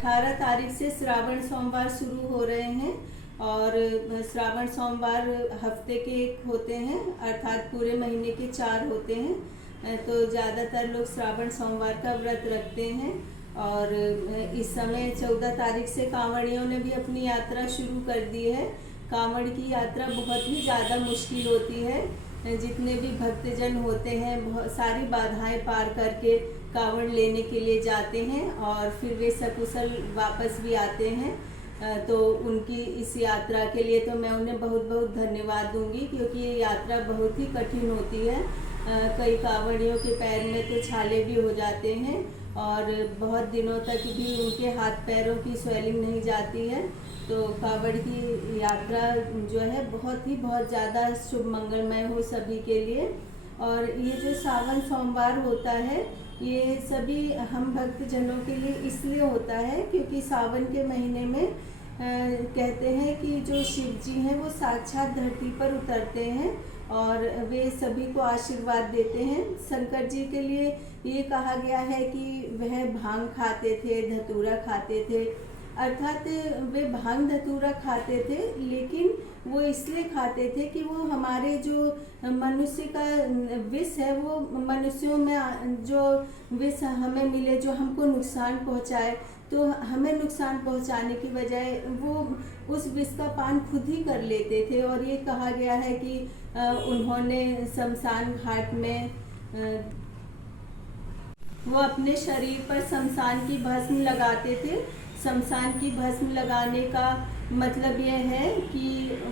18 तारीख से श्रावण सोमवार शुरू हो रहे हैं और श्रावण सोमवार हफ्ते के एक होते हैं, अर्थात पूरे महीने के 4 होते हैं। तो ज़्यादातर लोग श्रावण सोमवार का व्रत रखते हैं और इस समय 14 तारीख से कांवड़ियों ने भी अपनी यात्रा शुरू कर दी है। कांवड़ की यात्रा बहुत ही ज़्यादा मुश्किल होती है। जितने भी भक्तजन होते हैं बहुत सारी बाधाएं पार करके कांवड़ लेने के लिए जाते हैं और फिर वे सकुशल वापस भी आते हैं। तो उनकी इस यात्रा के लिए तो मैं उन्हें बहुत बहुत धन्यवाद दूंगी, क्योंकि ये यात्रा बहुत ही कठिन होती है। कई कांवड़ियों के पैर में तो छाले भी हो जाते हैं और बहुत दिनों तक भी उनके हाथ पैरों की स्वेलिंग नहीं जाती है। तो कांवड़ की यात्रा जो है बहुत ज़्यादा शुभ मंगलमय हो सभी के लिए। और ये जो सावन सोमवार होता है ये सभी हम भक्तजनों के लिए इसलिए होता है क्योंकि सावन के महीने में कहते हैं कि जो शिव जी हैं वो साक्षात धरती पर उतरते हैं और वे सभी को आशीर्वाद देते हैं। शंकर जी के लिए ये कहा गया है कि वह भांग खाते थे, धतूरा खाते थे, अर्थात वे भांग धतूरा खाते थे, लेकिन वो इसलिए खाते थे कि वो हमारे जो मनुष्य का विष है वो मनुष्यों में जो विष हमें मिले जो हमको नुकसान पहुंचाए, तो हमें नुकसान पहुंचाने की बजाय वो उस विष का पान खुद ही कर लेते थे। और ये कहा गया है कि उन्होंने शमशान घाट में वो अपने शरीर पर शमशान की भस्म लगाते थे। शमशान की भस्म लगाने का मतलब यह है कि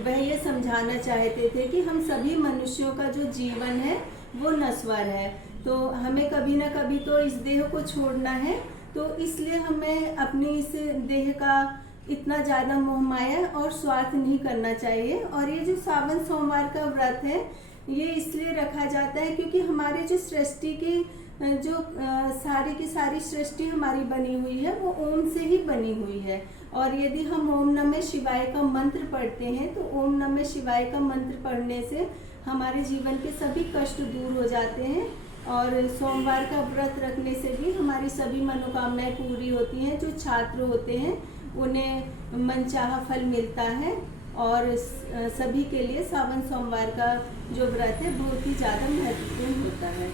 वह ये समझाना चाहते थे कि हम सभी मनुष्यों का जो जीवन है वो नश्वर है, तो हमें कभी ना कभी तो इस देह को छोड़ना है। तो इसलिए हमें अपनी इस देह का इतना ज़्यादा मोह माया और स्वार्थ नहीं करना चाहिए। और ये जो सावन सोमवार का व्रत है ये इसलिए रखा जाता है क्योंकि हमारे जो सृष्टि की जो सारी की सारी सृष्टि हमारी बनी हुई है वो ओम से ही बनी हुई है। और यदि हम ओम नमः शिवाय का मंत्र पढ़ते हैं तो ओम नमः शिवाय का मंत्र पढ़ने से हमारे जीवन के सभी कष्ट दूर हो जाते हैं और सोमवार का व्रत रखने से भी हमारी सभी मनोकामनाएं पूरी होती हैं। जो छात्र होते हैं उन्हें मनचाहा फल मिलता है और सभी के लिए सावन सोमवार का जो व्रत है बहुत ही ज़्यादा महत्वपूर्ण होता है।